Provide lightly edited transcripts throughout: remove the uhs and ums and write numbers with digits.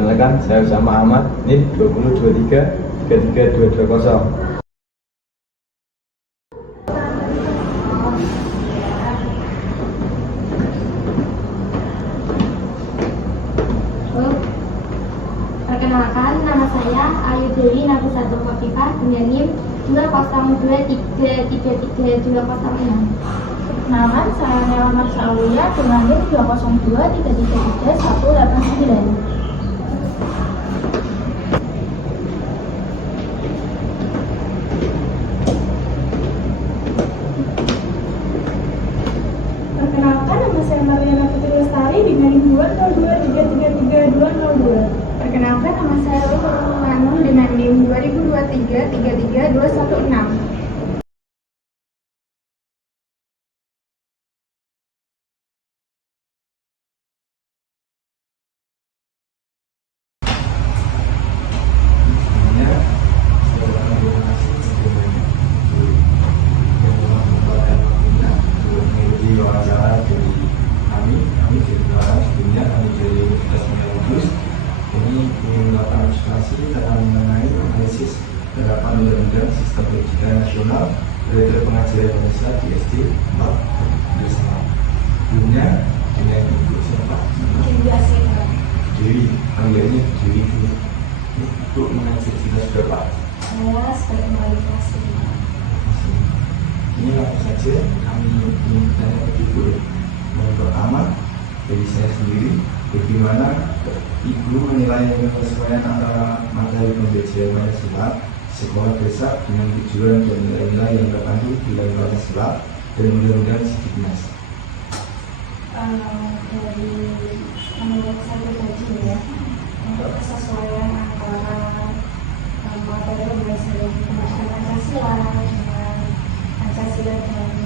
Perkenalkan, saya Usama Ahmad, NIM 2023 33220. Perkenalkan, nama saya Ayu Dewi Nafisatun Khofifah dengan NIM 202333206. Perkenalkan, saya Nela Marsaulia dengan NIM 202333189. Perkenalkan, nama saya Mariana Putri Lestari dengan NIM 202333202. Perkenalkan, nama saya Rufus Manun dengan NIM 2023 33216. Wawancara dari kami dari kelas dunia, kami dari Universitas Mulia Lubis. Ini melakukan observasi tentang mengenai analisis penerapan undang-undang sistem pendidikan nasional dari pengajaran Indonesia di SD 4 bersama dunia dengan ibu siapa? Dewi, panggilnya Dewi. Ibu mengajar jelas berapa? Saya sebagai kualifikasi. Ini langsung saja kami ingin bertanya ke Ibu. Yang pertama, dari saya sendiri, bagaimana Ibu menilai penyesuaian antara materi pembelajaran Pancasila sekolah desa dengan tujuan dan nilai-nilai yang terkandung di dalam Pancasila dan undang-undang Sidiknas? Dari menurut saya pribadi ya, untuk kesesuaian antara materi pembelajaran pendidikan Pancasila dengan Pancasila dan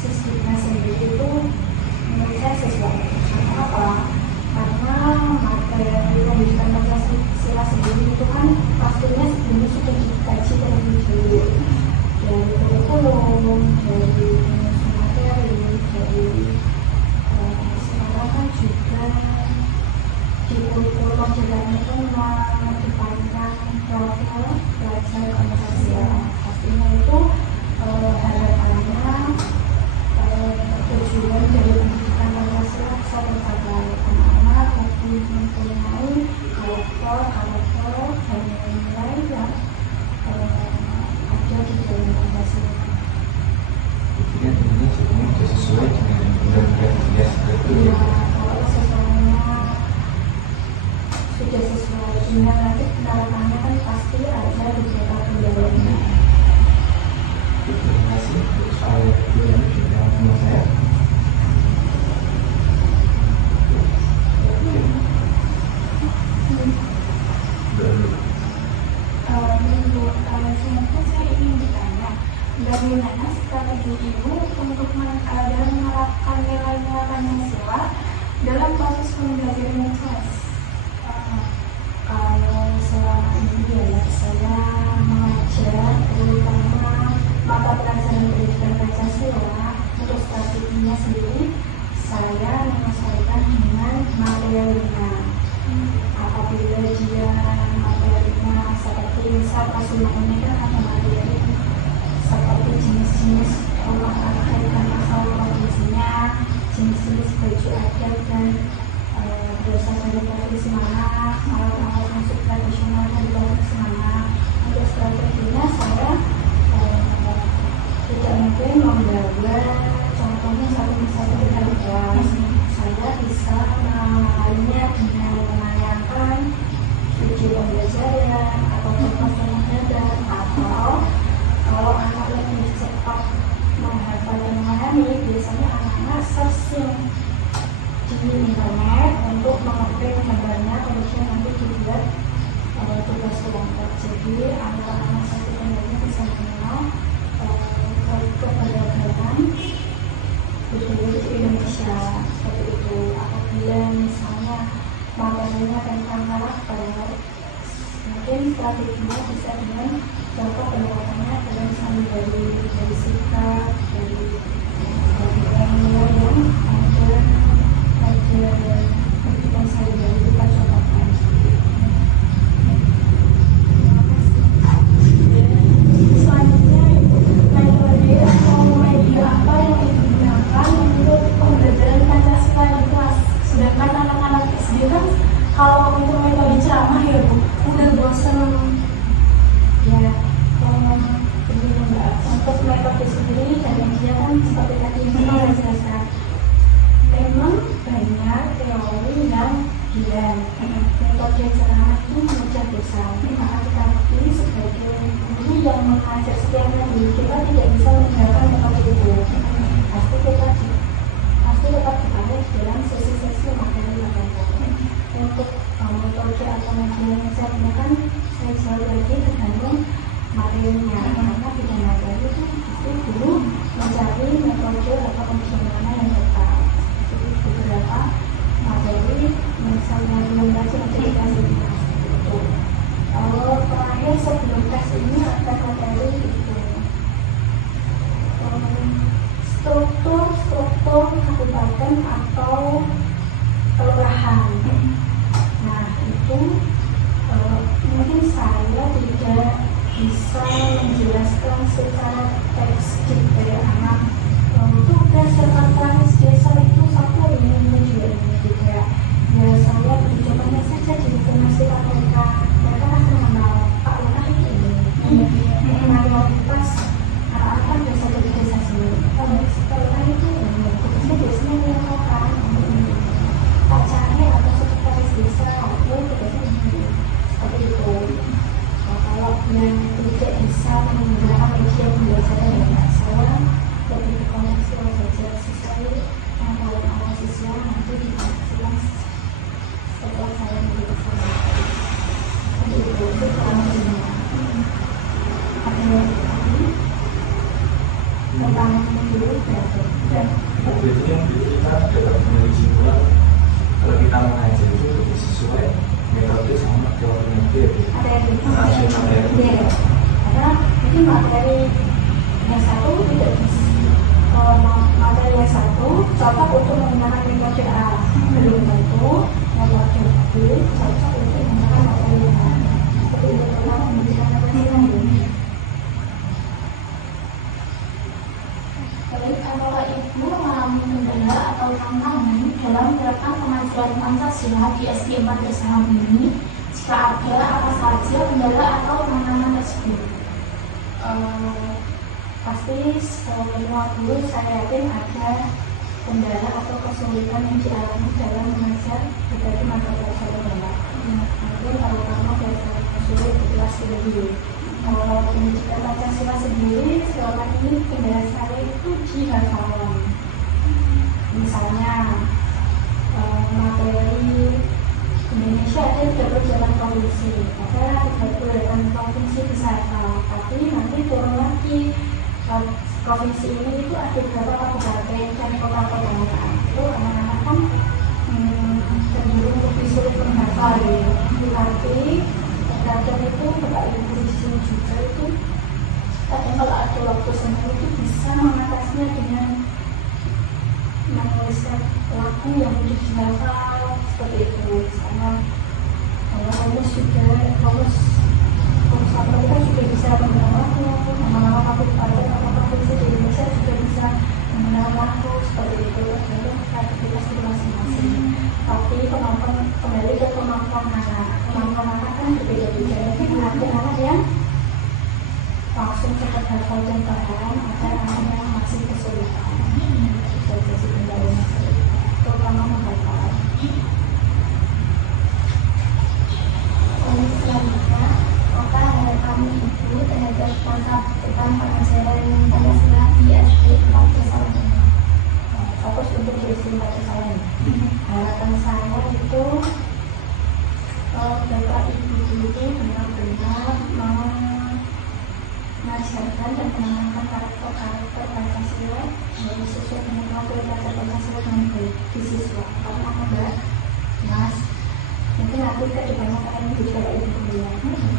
Sidiknas sendiri itu menurut saya sesuai. Karena apa? Karena materi pendidikan Pancasila sendiri itu kan pastinya sebelumnya sudah dikaji terlebih dulu dari kurikulum, dari penyusun materi, dari sekarang kan juga di kurikulum pelajaran itu mengedepankan profil pelajar Pancasila. Pastinya itu harapannya tujuan dari pendidikan Pancasila bisa tercapai, anak-anak lebih mempunyai karakter dan nilai yang ada di dalam Pancasila. Jadi ini sebenarnya sudah sesuai dengan undang-undang seperti itu ya. Kalau sesuainya sudah sesuai, tinggal nanti penerapannya kan pasti ada beberapa kendalanya. Terima kasih untuk soal yang kedua yang teman saya. Saya ingin bertanya, bagaimana strategi Ibu untuk dalam menerapkan nilai-nilai Pancasila dalam proses pembelajaran yang kelas? Kalau selama ini ya saya mengajar terutama mata pelajaran pendidikan Pancasila, untuk strateginya sendiri saya menyesuaikan dengan materialnya. Apabila dia materialnya seperti misal Rasulullah ini kan ada materi seperti jenis-jenis olahraga dan masalah kondisinya, jenis-jenis baju adat dan biasa dari provinsi mana, alat-alat musik tradisional dari provinsi mana. Untuk strateginya saya tidak mungkin membawa contohnya satu misalnya dari kelas. Saya bisa mengenalinya dengan menayangkan video pembelajaran atau kertas yang mendadak, atau kalau anak lebih cepat menghafal dan memahami, biasanya anak-anak searching di internet untuk mengetik gambarnya, kemudian nanti dibuat tugas kelompok. Jadi anak-anak satu kelompoknya bisa mengenal keberadaan budaya Indonesia seperti itu. Apabila misalnya materinya tentang karakter, mungkin strateginya bisa dengan contoh pendekatannya adalah misalnya dari sikap, dari nilai yang ada pendidikan saya dari kita contohkan. Selanjutnya, metode atau media apa yang digunakan untuk pembelajaran Pancasila di kelas? Sedangkan anak-anak SD kan kalau untuk metode ceramah ya Bu, udah bosan ya. Untuk metode sendiri dan media kan seperti tadi yang saya jelaskan, memang banyak teori yang bilang metode ceramah itu mudah bosan. Maka tetapi sebagai guru yang mengajar setiap hari, kita tidak bisa meninggalkan metode itu. Pasti tetap dipakai dalam sesi-sesi materi tertentu. Untuk metode atau media yang saya gunakan, saya jauh lagi tergantung materinya. Karena bidang materi itu dulu mencari metode atau penggunaan yang tepat. Jadi beberapa materi misalnya belum baca nanti dikasih itu. Kalau terakhir sebelum tes ini ada materi itu struktur kabupaten atau kelurahan. Nah itu mungkin saya tidak bisa menjelaskan secara teks detail anak tugas sekretaris desa itu satu ini juga ini tidak. Ya saya beri contohnya saja di informasi Pak mereka akan mengenal Pak Lurah ini mayoritas apa desa dari desa sini. Kalau Lurah itu tugasnya biasanya melakukan Pak Cahaya atau sekretaris desa itu tugasnya seperti itu. Kalau yang tidak bisa menggunakan media pembelajaran ya saya lebih ke komersial saja. Sesuai yang kalau analisisnya nanti dikasihkan setelah saya menjadi sama itu kurang lebihnya. Ada lagi tentang dulu berarti jadi kita dapat menjadi kesimpulan kalau kita mengajar itu lebih sesuai metode sama teorinya dia. materi karena mungkin materi yang satu tidak bisa materi yang satu cocok untuk menggunakan metode A, belum tentu metode B cocok untuk menggunakan materi yang lain. Seperti itu dalam pendidikan Pancasila ini. Baik, apakah Ibu mengalami kendala atau tantangan dalam menerapkan pemajaran Pancasila di SD 4 Bersama ini? Jika ada, apa saja kendala atau tantangan tersebut? Pasti semua guru saya yakin ada kendala atau kesulitan yang dialami dalam mengajar berbagai mata pelajaran. Mungkin terutama belajar sulit di kelas dulu. Kalau pendidikan Pancasila sendiri selama ini kendala saya itu di hafalan. Misalnya materi Indonesia ada 38 provinsi, ada 38 provinsi bisa hafal, tapi nanti turun lagi provinsi ini itu ada beberapa kabupaten dan kota-kota. Itu anak-anak kan cenderung lebih sulit menghafal ya. Berarti terkadang itu Bapak Ibu di sini juga itu kadang kalau ada waktu sendiri itu bisa mengatasinya dengan menuliskan lagu yang mudah dihafal seperti itu. Misalnya rumus apa kita juga bisa mengenal lagu, nama-nama kabupaten atau provinsi di Indonesia juga bisa mengenal lagu seperti itu. Tergantung kreativitas di masing-masing. Tapi kembali ke kemampuan anak kan berbeda-beda. Mungkin ada anak yang langsung cepat hafal dan paham, ada anak yang masih kesulitan. Jadi kendalanya terutama menghafal. sesuai dengan materi pelajaran Pancasila dengan baik di siswa. Karena Mbak, Mas, mungkin nanti kedepannya kalian juga kayak gitu ya.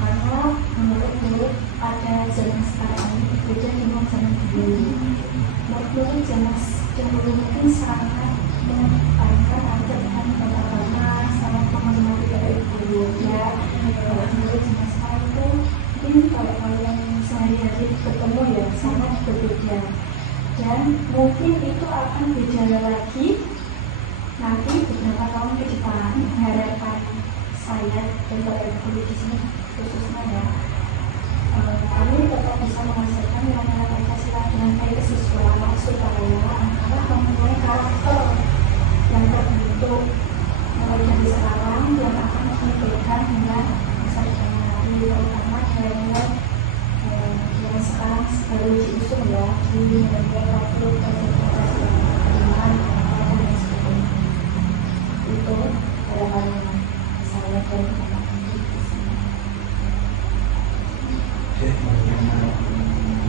Karena menurut pada zaman sekarang ini beda dengan zaman dulu. Menurut zaman dulu mungkin sangat mengedepankan ada dengan agama, sangat menghormati para ibu ya. Kalau menurut zaman sekarang itu mungkin kalau kalian sehari-hari bertemu ya sangat berbeda. Dan mungkin itu akan beda lagi nanti beberapa tahun ke depan. Harapan saya dan para ibu di sini khususnya ya, kami tetap bisa menghasilkan nilai-nilai Pancasila dengan baik ke siswa supaya anak-anak mempunyai karakter yang terbentuk mulai dari sekarang yang akan menyesuaikan dengan masa depan nanti, terutama nilai-nilai yang sekarang baru diusung ya di nilai-nilai profil Pancasila dan sebagainya. Itu harapan saya dan teman-teman di sini.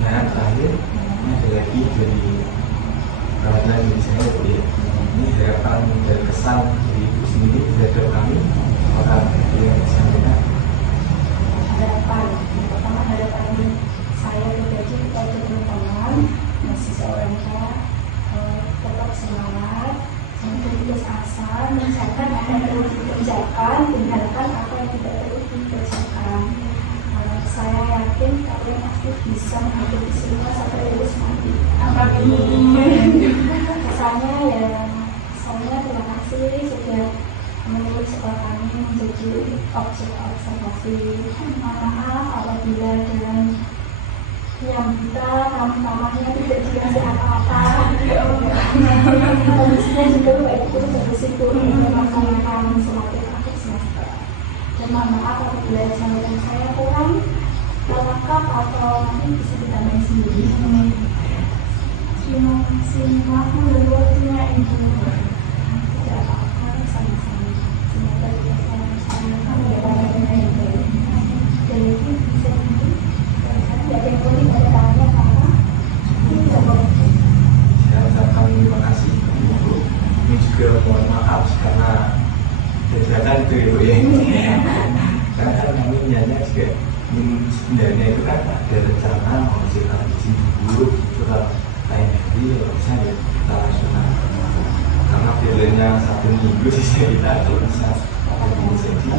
Nah, terakhir ini ada lagi dari perwakilan dari saya ya. Ini harapan dan kesan dari ibu sendiri terhadap kami, apakah ada yang disampaikan? Harapan, yang pertama harapan saya pribadi kepada teman-teman mahasiswa UMK tetap semangat, jangan putus asa, mengerjakan apa yang perlu dikerjakan, tinggalkan apa yang tidak perlu dikerjakan. Saya yakin kalian pasti bisa menghadapi semua sampai lulus nanti. Amin. Kesannya ya, saya terima kasih sudah menulis sekolah kami menjadi objek observasi. Maaf apabila dengan yang kita kamar-kamarnya tidak dikasih apa-apa. Kondisinya juga baik itu berisiko melaksanakan semakin aktif semester. Dan maaf apabila jawaban saya kurang lengkap atau nanti bisa ditambahin sendiri. Terima kasih, maaf mengganggu waktunya Ibu. Tidak apa-apa, sama-sama. Semoga kita sama-sama mendapat yang baik. Dan itu bisa dulu. Tidak ada yang boleh pada tanya apa. Tidak boleh. Saya ucapkan terima kasih Ibu. Ini juga mohon maaf karena kegiatan itu Ibu ya. Karena kan kami niatnya juga sebenarnya itu kan ada rencana menghasilkan izin dulu itu kalau lain hari kalau bisa ya kita laksanakan karena deadline-nya 1 minggu sih kita itu bisa jadi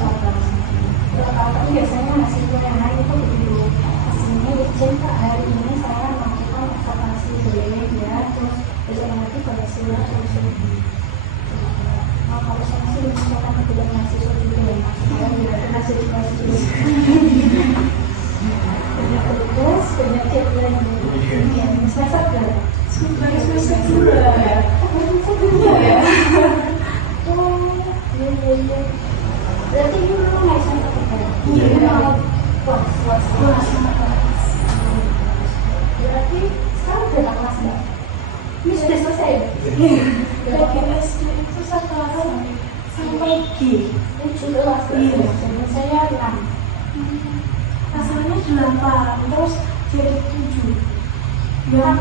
Kalau biasanya mahasiswa itu begitu kesini izin Pak, hari ini saya melakukan observasi dulu ya, terus besok lagi pada surat terus kalau saya sih misalkan kebetulan mahasiswa juga ya, sekarang tidak ada mahasiswa juga banyak tugas, banyak deadline ya, semester berapa? Semester 2 ya? Ya? Oh, iya berarti ini memang naik semester 3? Iya berarti sekarang berapa kelas Mbak? Ini sudah selesai ya? Dari SD itu sampai G itu kelas jadi saya 6 asalnya 8 terus jadi 7 yang